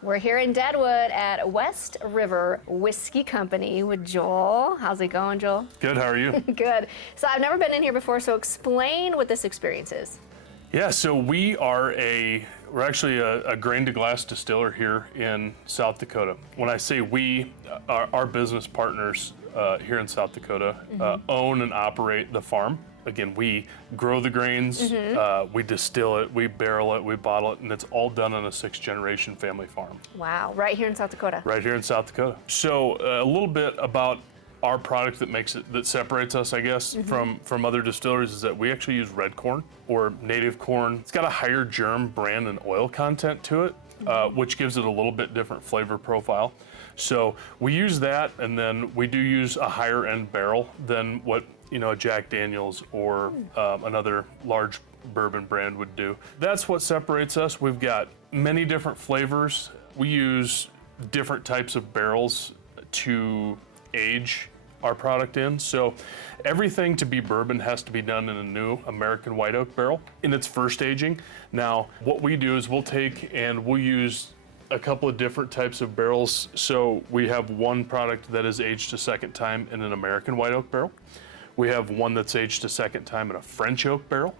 We're here in Deadwood at West River Whiskey Company with Joel. How's it going, Joel? Good, how are you? Good. So I've never been in here before, so explain what this experience is. Yeah, so we're actually a grain to glass distiller here in South Dakota. When I say we, our business partners here in South Dakota own and operate the farm. Again, we grow the grains, we distill it, we barrel it, we bottle it, and it's all done on a 6th-generation family farm. Wow, right here in South Dakota. Right here in South Dakota. So a little bit about our product that separates us, I guess, from other distilleries is that we actually use red corn or native corn. It's got a higher germ, bran, and oil content to it, which gives it a little bit different flavor profile. So we use that, and then we do use a higher end barrel than what a Jack Daniel's or another large bourbon brand would do. That's what separates us. We've got many different flavors. We use different types of barrels to age our product in. So everything to be bourbon has to be done in a new American white oak barrel in its first aging. Now, what we do is we'll take and we'll use a couple of different types of barrels. So we have one product that is aged a second time in an American white oak barrel. We have one that's aged a second time in a French oak barrel.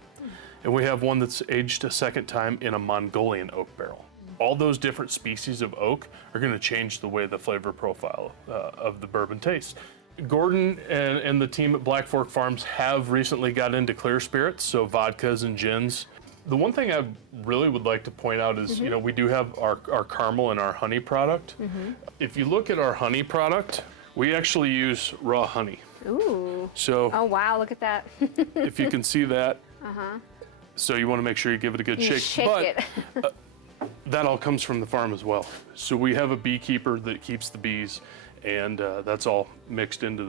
And we have one that's aged a second time in a Mongolian oak barrel. All those different species of oak are going to change the way the flavor profile of the bourbon tastes. Gordon and the team at Black Fork Farms have recently got into clear spirits, so vodkas and gins. The one thing I really would like to point out is, we do have our caramel and our honey product. If you look at our honey product, we actually use raw honey. Ooh. So, oh wow, look at that. if you can see that, so you want to make sure you give it a good shake. Shake it. That all comes from the farm as well. So we have a beekeeper that keeps the bees, and that's all mixed into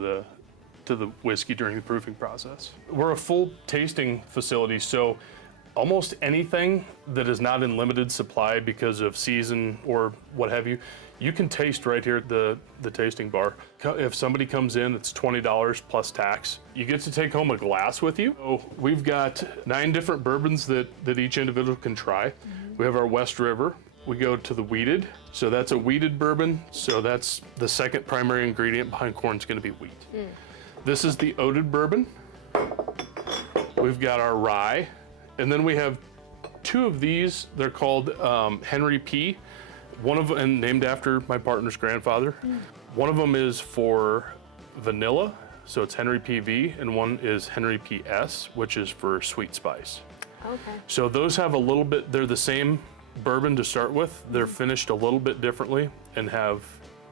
the whiskey during the proofing process. We're a full tasting facility, so almost anything that is not in limited supply because of season or what have you, you can taste right here at the tasting bar. If somebody comes in, it's $20 plus tax. You get to take home a glass with you. So we've got 9 different bourbons that each individual can try. We have our West River. We go to the wheated. So that's a wheated bourbon. So that's the second primary ingredient behind corn is going to be wheat. This is the oated bourbon. We've got our rye. And then we have 2 of these. They're called Henry P. One of them, and named after my partner's grandfather. One of them is for vanilla, so it's Henry PV, and one is Henry PS, which is for sweet spice. Okay. So those have a little bit, they're the same bourbon to start with. They're finished a little bit differently and have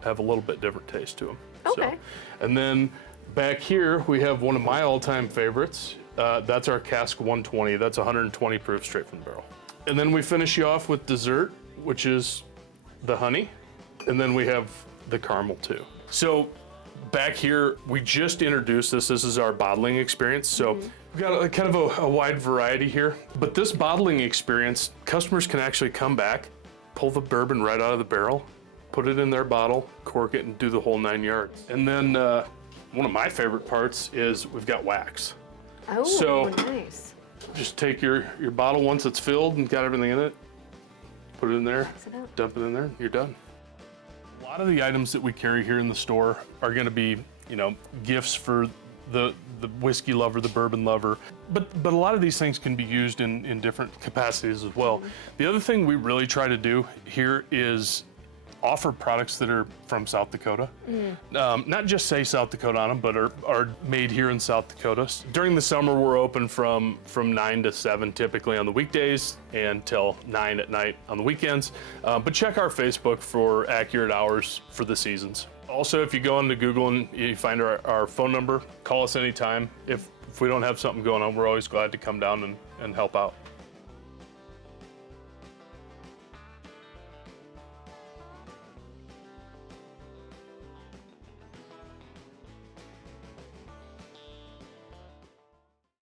a little bit different taste to them. Okay. So, and then back here, we have one of my all-time favorites. That's our Cask 120. That's 120 proof straight from the barrel. And then we finish you off with dessert, which is the honey. And then we have the caramel too. So back here, we just introduced this. This is our bottling experience. So we've got kind of a wide variety here. But this bottling experience, customers can actually come back, pull the bourbon right out of the barrel, put it in their bottle, cork it, and do the whole 9 yards. And then one of my favorite parts is we've got wax. Oh, so nice. Just take your bottle once it's filled and got everything in it, put it in there, Mix it up. dump it in there, you're done. A lot of the items that we carry here in the store are going to be, gifts for the whiskey lover, the bourbon lover. But a lot of these things can be used in different capacities as well. The other thing we really try to do here is offer products that are from South Dakota. Not just say South Dakota on them, but are made here in South Dakota. During the summer, we're open from 9 to 7 typically on the weekdays and till 9 at night on the weekends. But check our Facebook for accurate hours for the seasons. Also, if you go into Google and you find our phone number, call us anytime. If we don't have something going on, we're always glad to come down and help out.